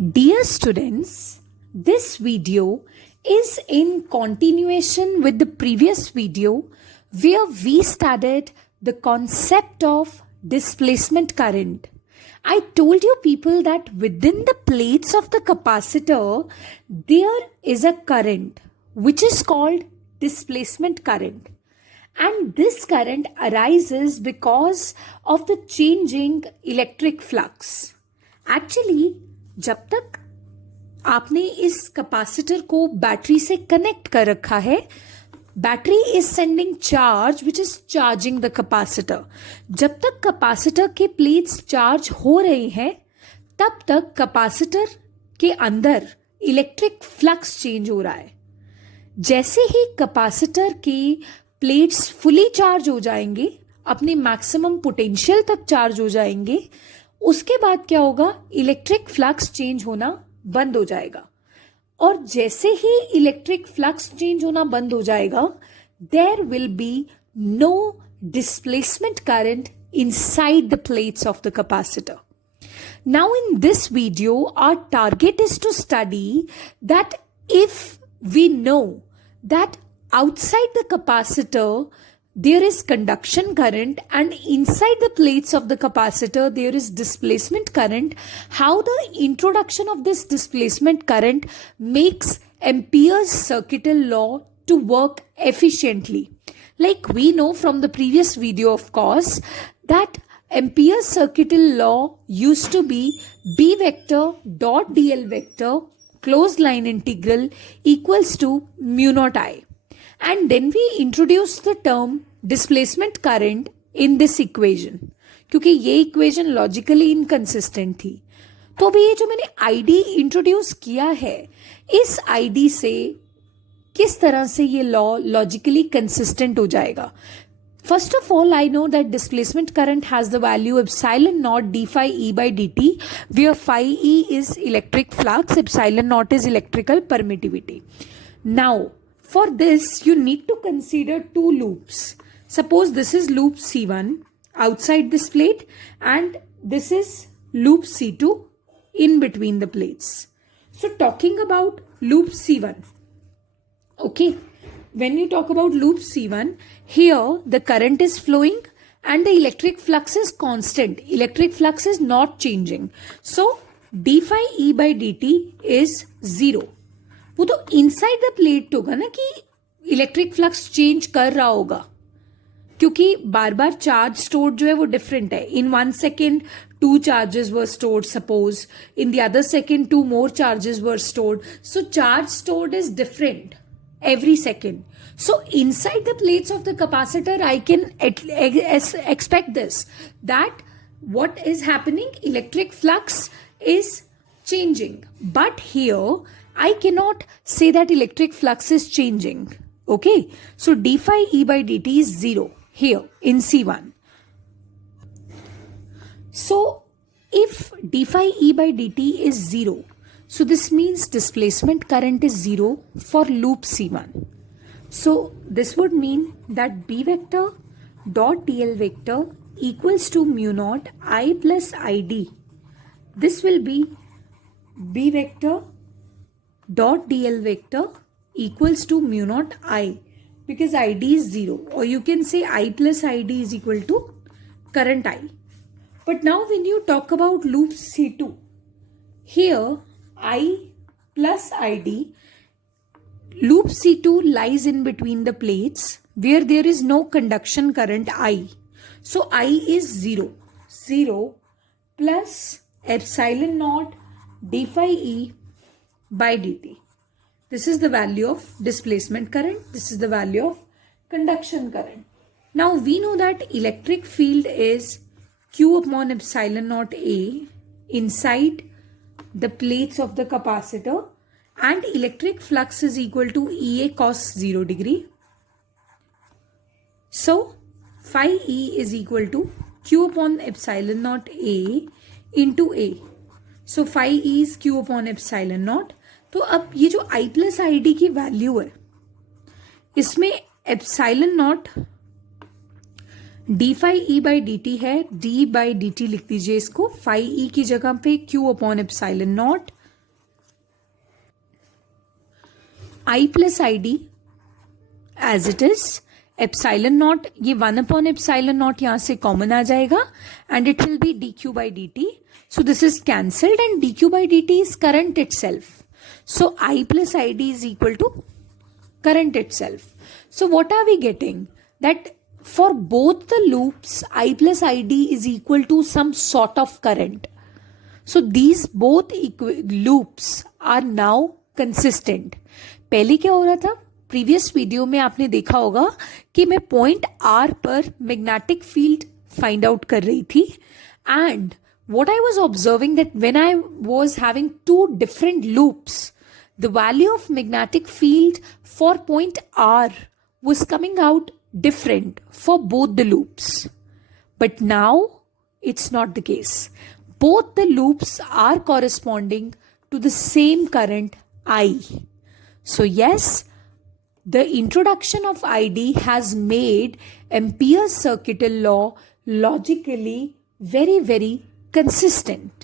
Dear students, this video is in continuation with the previous video where we studied the concept of displacement current. I told you people that within the plates of the capacitor there is a current which is called displacement current. And this current arises because of the changing electric flux. Actually, जब तक आपने इस capacitor को battery से connect कर रखा है, battery is sending charge which is charging the capacitor. जब तक कैपेसिटर के प्लेट्स चार्ज हो रहे हैं तब तक कैपेसिटर के अंदर इलेक्ट्रिक फ्लक्स चेंज हो रहा है. जैसे ही कैपेसिटर के प्लेट्स फुली चार्ज हो जाएंगे, अपने मैक्सिमम पोटेंशियल तक चार्ज हो जाएंगे, उसके बाद क्या होगा, इलेक्ट्रिक फ्लक्स चेंज होना बंद हो जाएगा. और जैसे ही इलेक्ट्रिक फ्लक्स चेंज होना बंद हो जाएगा, there will be no displacement current inside the plates of the capacitor. Now in this video, our target is to study that if we know that outside the capacitor there is conduction current and inside the plates of the capacitor there is displacement current, how the introduction of this displacement current makes Ampere's circuital law to work efficiently. Like we know from the previous video, of course, that Ampere's circuital law used to be B vector dot dl vector closed line integral equals to mu naught I. And then we introduce the term displacement current in this equation, क्योंकि ये equation logically inconsistent थी. तो अभी ये जो मैंने ID introduce किया है, इस आईडी से किस तरह से ये लॉ लॉजिकली कंसिस्टेंट हो जाएगा. First of all, I know that displacement current has the value epsilon naught d phi e by dt, where phi e is electric flux, epsilon naught is electrical permittivity. Now, for this, you need to consider two loops. Suppose this is loop C1 outside this plate and this is loop C2 in between the plates. So talking about loop C1, okay, when you talk about loop C1, here the current is flowing and the electric flux is constant. Electric flux is not changing. So d phi e by dt is 0. वो तो inside the plate होगा ना कि electric flux change कर रहा होगा, क्योंकि बार बार charge stored जो है वो डिफरेंट है. इन 1 second 2 charges were stored, suppose in the other second 2 more charges were stored. So charge stored is different every second. So inside the plates of the capacitor, I can expect this, that what is happening, electric flux is changing. But here I cannot say that electric flux is changing. Okay, so d phi e by dt is 0 here in C1. So if d phi e by dt is 0, so this means displacement current is 0 for loop C1. So this would mean that B vector dot dl vector equals to mu naught I plus ID. This will be B vector dot dl vector equals to mu naught I, because ID is 0, or you can say I plus ID is equal to current I. But now when you talk about loop C2, here I plus ID, loop C2 lies in between the plates where there is no conduction current I. So I is 0. 0 plus epsilon naught d phi e by dt. This is the value of displacement current. This is the value of conduction current. Now we know that electric field is Q upon epsilon naught A inside the plates of the capacitor, and electric flux is equal to EA cos 0 degree. So phi E is equal to Q upon epsilon naught A into A. So phi E is Q upon epsilon naught. तो अब ये जो I plus ID की value है, इसमें epsilon naught d phi E by d t है, d by d t लिख दीजिए इसको, फाई ई की जगह पे Q upon epsilon naught I plus ID as it is, epsilon naught, ये 1 अपॉन एप्साइलन नॉट यहाँ से कॉमन आ जाएगा and it will be d Q by d t. So this is cancelled and d Q by d t is current itself. So I plus I D is equal to current itself. So what are we getting? That for both the loops, I plus ID is equal to some sort of current. So these both loops are now consistent. पहले क्या हो रहा था? Previous video में आपने देखा होगा कि मैं पॉइंट R पर मैग्नेटिक फील्ड फाइंड आउट कर रही थी and what I was observing that when I was having two different loops, the value of magnetic field for point R was coming out different for both the loops. But now it's not the case. Both the loops are corresponding to the same current I. So yes, the introduction of ID has made Ampere's circuital law logically very, very consistent.